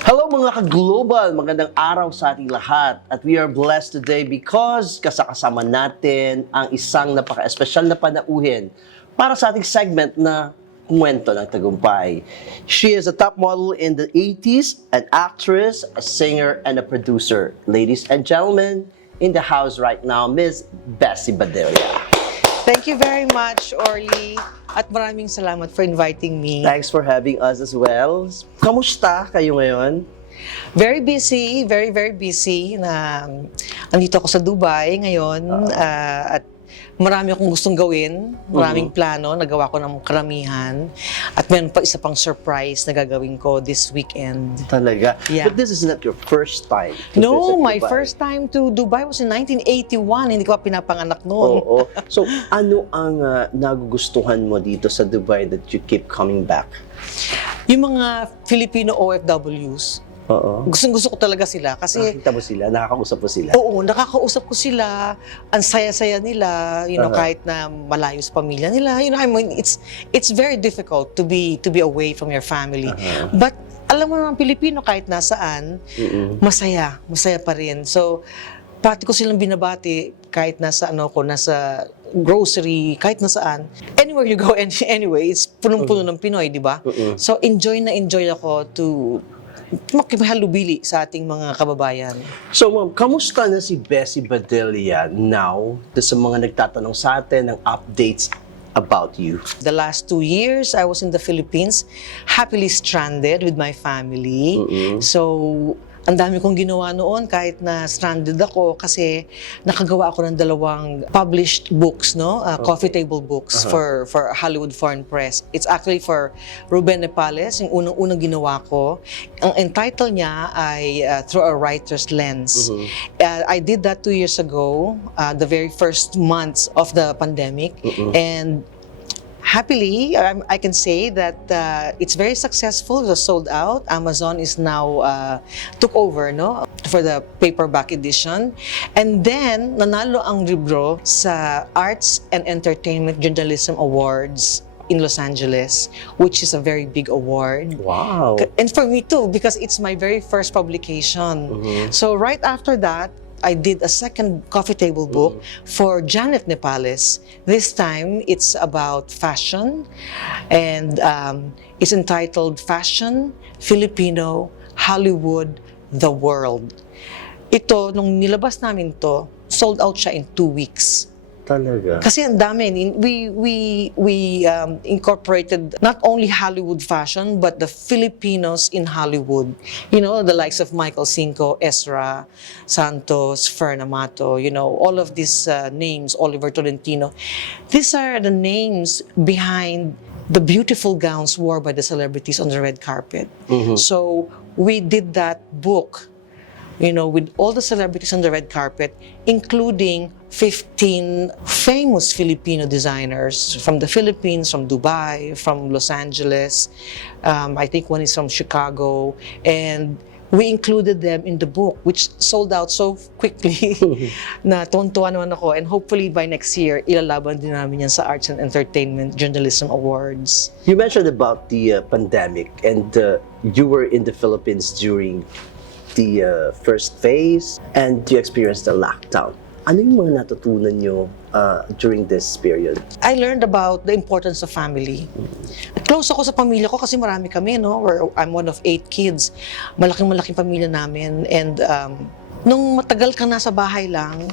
Hello mga ka-global, magandang araw sa ating lahat. At we are blessed today because kasama natin ang isang napaka-espesyal na panauhin para sa ating segment na Kwento ng Tagumpay. She is a top model in the 80's, an actress, a singer, and a producer. Ladies and gentlemen, in the house right now, Miss Bessie Badilla. Thank you very much, Orly. At maraming salamat for inviting me. Thanks for having us as well. Kamusta kayo ngayon? Very busy, very busy. Andito ako sa Dubai ngayon at marami akong gustong gawin, maraming plano, nagawa ko ng karamihan. At meron pa isa pang surprise na gagawin ko this weekend. Talaga? Yeah. But this is not your first time to No, visit my Dubai. first time to Dubai was in 1981. Hindi ko pa pinapanganak noon. Oo. So, ano ang nagugustuhan mo dito sa Dubai that you keep coming back? Yung mga Filipino OFWs, Oo. gustong-gusto ko talaga sila kasi Nakita mo sila? Nakakausap mo sila? oo, nakakausap ko sila, ang saya-saya nila, kahit na malayo sa pamilya nila. I mean, it's very difficult to be away from your family. But alam mo naman, Pilipino kahit nasaan, masaya pa rin. So, pati ko silang binabati kahit nasa nasa grocery, kahit nasaan. Anywhere you go, anyway, it's punong-puno ng Pinoy, di ba? So, enjoy ako to makihalubili sa ating mga kababayan. So, ma'am, kamusta na si Bessie Badilla now sa mga nagtatanong sa atin ng updates about you? The last 2 years, I was in the Philippines, happily stranded with my family. So, ang dami kong ginawa noon kahit na stranded ako kasi nakagawa ako ng 2 published books, coffee table books for Hollywood Foreign Press. It's actually for Ruben Nepales, yung unang-unang ginawa ko. Ang title niya ay Through a Writer's Lens. I did that 2 years ago, the very first months of the pandemic, and happily, I can say that it's very successful. It was sold out. Amazon is now took over, for the paperback edition. And then, nanalo ang libro sa Arts and Entertainment Journalism Awards in Los Angeles, which is a very big award. Wow. And for me too, because it's my very first publication. So right after that, I did a second coffee table book for Janet Nepales. This time, it's about fashion, and it's entitled Fashion, Filipino, Hollywood, the World. Ito, nung nilabas namin to, sold out siya in 2 weeks. Talaga? Kasi ang dami, we incorporated not only Hollywood fashion, but the Filipinos in Hollywood. The likes of Michael Cinco, Ezra Santos, Fern Amato, all of these names, Oliver Tolentino. These are the names behind the beautiful gowns worn by the celebrities on the red carpet. So we did that book, with all the celebrities on the red carpet, including 15 famous Filipino designers from the Philippines, from Dubai, from Los Angeles. I think one is from Chicago. And we included them in the book, which sold out so quickly na tuwan-tuwa naman ako. And hopefully by next year, ilalaban din namin yan sa Arts and Entertainment Journalism Awards. You mentioned about the pandemic, and you were in the Philippines during the first phase, and you experienced the lockdown. Ano yung mga natutunan nyo during this period? I learned about the importance of family. Close ako sa pamilya ko kasi marami kami, I'm one of 8 kids. Malaking pamilya namin. And nung matagal kang nasa bahay lang,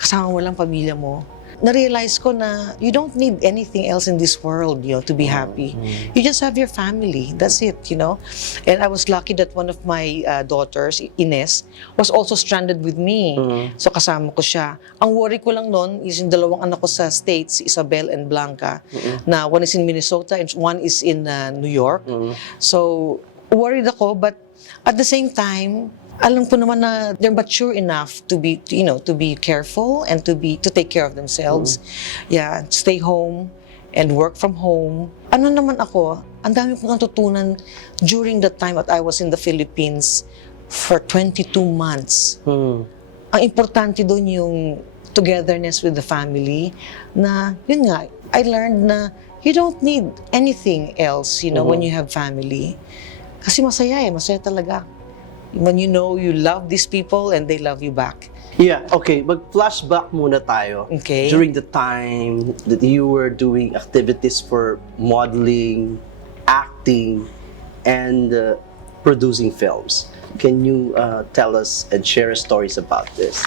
kasama mo lang pamilya mo, na-realize ko na you don't need anything else in this world, to be happy. You just have your family. That's it, And I was lucky that one of my daughters, Ines, was also stranded with me. So kasama ko siya. Ang worry ko lang noon is yung 2 anak ko sa States, Isabel and Blanca, na one is in Minnesota and one is in New York. So worried ako, but at the same time, alam ko naman na they're mature enough to be careful and to take care of themselves. Yeah, stay home and work from home. Ano naman ako, ang dami kong natutunan during the time that I was in the Philippines for 22 months. Ang importante doon yung togetherness with the family, na yun nga, I learned na you don't need anything else, when you have family. Kasi masaya talaga. When you know you love these people and they love you back. Yeah, okay. Mag-flashback muna tayo. Okay. During the time that you were doing activities for modeling, acting, and producing films. Can you tell us and share stories about this?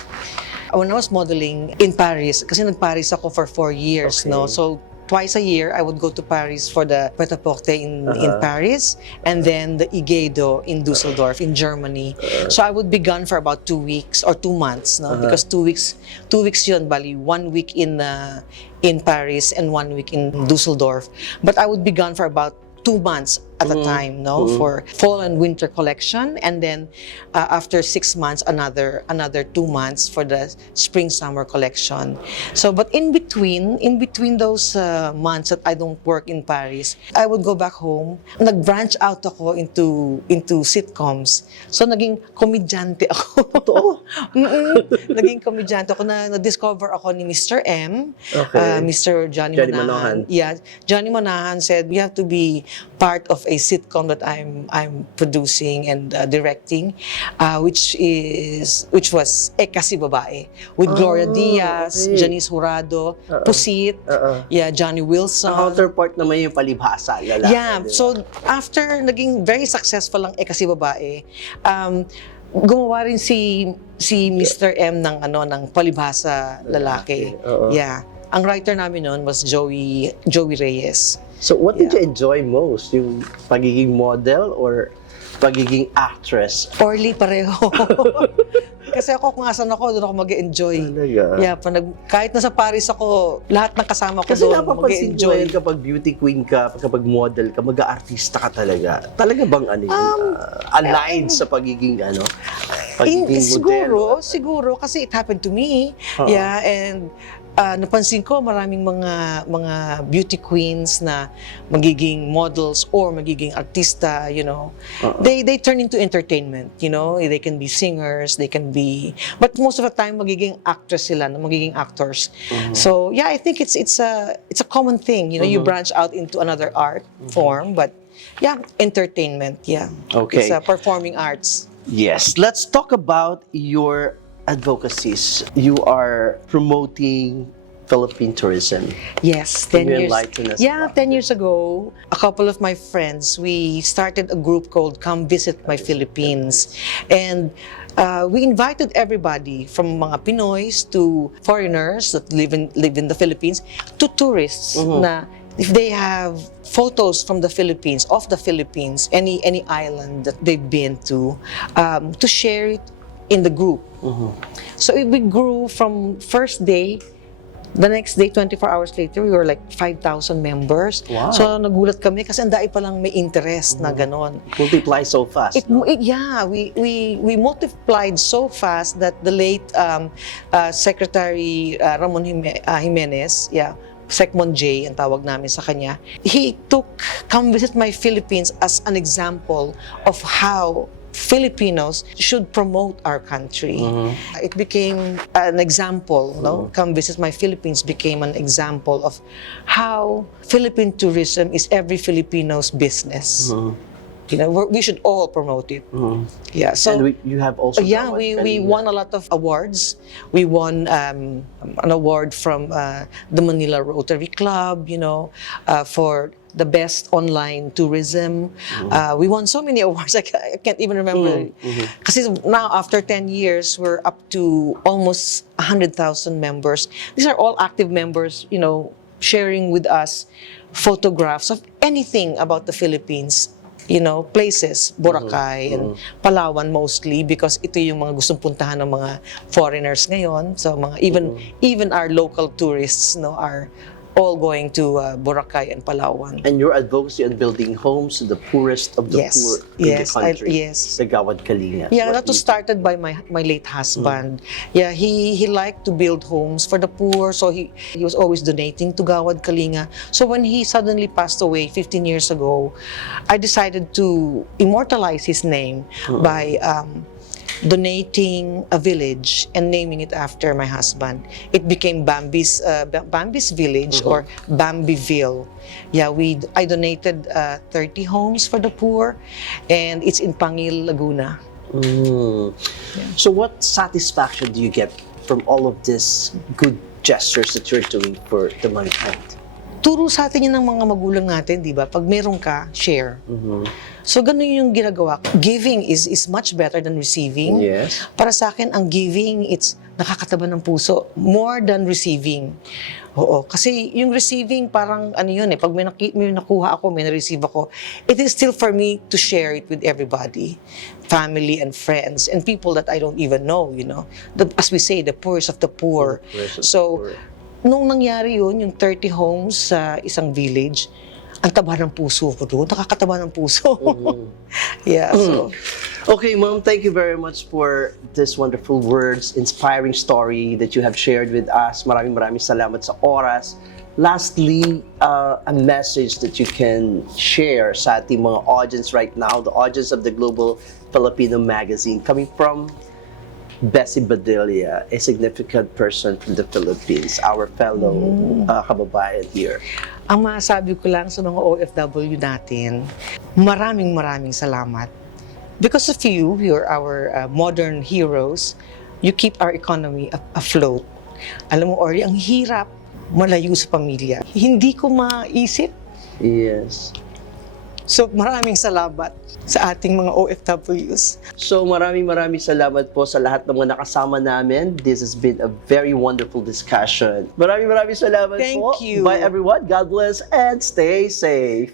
When I was modeling in Paris, kasi nag-Paris ako for 4 years, Okay. no? So, twice a year, I would go to Paris for the Pret-a-Porter in Paris, and then the Igedo in Dusseldorf, in Germany. So, I would be gone for about 2 weeks or 2 months, no? Because 2 weeks yun, bali, 1 week in Paris and 1 week in Dusseldorf. But I would be gone for about 2 months at a time, no, for fall and winter collection, and then after 6 months, another 2 months for the spring summer collection. So, but in between those months that I don't work in Paris, I would go back home. Nag-branch out ako into sitcoms. So, naging komedyante ako. Totoo? Naging komedyante ako. Na-discover ako ni Mr. M, Okay. Mr. Johnny Johnny Manahan. Manahan. Yeah, Johnny Manahan said you have to be part of a sitcom that I'm producing and directing, which was Kasi Babae with Gloria Diaz, okay. Janice Jurado, Pusit, yeah, Johnny Wilson. Ang counterpart naman yung palibhasa, lalaki. Yeah, di ba? so after naging very successful ang Kasi Babae, gumawa rin si Mr. M ng palibhasa lalaki. Yeah. Ang writer namin noon was Joey Reyes. So, what did you enjoy most? Yung pagiging model or pagiging actress? Orly pareho. Kasi ako kung asan ako, doon ako mag-enjoy. Talaga? Yeah, kahit nasa Paris ako, lahat ng kasama ko Kasi doon napapansin ko mag-enjoy. yun, kapag beauty queen ka, kapag model ka, mag-aartista ka talaga. Talaga bang aligned sa pagiging pagiging model? Siguro kasi it happened to me. Yeah, and napansin ko maraming mga beauty queens na magiging models or magiging artista, they turn into entertainment, they can be singers, they can be, but most of the time magiging actress sila, magiging actors. So yeah, I think it's a common thing, you branch out into another art form, but yeah, entertainment, yeah. Okay. It's performing arts. Yes, let's talk about your advocacies. You are promoting Philippine tourism. Yes, Can 10 you years. enlighten us Yeah, about 10 years ago, a couple of my friends, we started a group called Come Visit My Philippines. And we invited everybody from mga Pinoys to foreigners that live in the Philippines to tourists na if they have photos from the Philippines, of the Philippines, any island that they've been to share it in the group. So we grew from first day, the next day, 24 hours later, we were like 5,000 members. Wow. So nagulat kami kasi ang dai pa lang may interest na ganon. Multiply so fast. Yeah, we multiplied so fast that the late Secretary Ramon Jimenez, yeah, Secmon J, ang tawag namin sa kanya, he took Come Visit My Philippines as an example of how Filipinos should promote our country. It became an example, no? Come Visit My Philippines became an example of how Philippine tourism is every Filipino's business. We should all promote it. Yeah, so and you have also we won a lot of awards. We won an award from the Manila Rotary Club, for the best online tourism. We won so many awards, I can't even remember. Kasi now, after 10 years, we're up to almost 100,000 members. These are all active members, sharing with us photographs of anything about the Philippines. Places, Boracay and Palawan mostly, because ito yung mga gustong puntahan ng mga foreigners ngayon. So even our local tourists, are all going to Boracay and Palawan. And your advocacy on building homes to the poorest of the poor in the country. The Gawad Kalinga. Yeah, that was started by my late husband. Yeah, he liked to build homes for the poor, so he was always donating to Gawad Kalinga. So when he suddenly passed away 15 years ago, I decided to immortalize his name by donating a village and naming it after my husband. It became Bambi's Village or Bambiville. Yeah, I donated 30 homes for the poor, and it's in Pangil, Laguna. So what satisfaction do you get from all of these good gestures that you're doing for the mankind? Turo sa atin yun ng mga magulang natin, di ba? Pag meron ka, share. So, ganun yung ginagawa ko. Giving is much better than receiving. Yes. Para sa akin, ang giving, it's nakakataba ng puso. More than receiving. Oo. Kasi yung receiving, parang ano yun eh. Pag may nakuha ako, may na-receive ako, it is still for me to share it with everybody. Family and friends and people that I don't even know, you know. As we say, the poorest of the poor. So, nung nangyari yun, yung 30 homes sa isang village, ang taba ng puso ko doon. Nakakataba ng puso. Yeah, so. Okay, Mom, thank you very much for this wonderful words, inspiring story that you have shared with us. Maraming salamat sa oras. Lastly, a message that you can share sa ating mga audience right now, the audience of the Global Filipino Magazine, coming from Bessie Badilla, a significant person from the Philippines, our fellow kababayan here. Ang masasabi ko lang sa mga OFW natin, maraming salamat. Because of you, you're our modern heroes. You keep our economy afloat. Alam mo, Orly, ang hirap malayo sa pamilya. Hindi ko maisip. Yes. So maraming salamat sa ating mga OFWs. So maraming salamat po sa lahat ng mga nakasama namin. This has been a very wonderful discussion. Maraming salamat po. Thank you. Bye everyone. God bless and stay safe.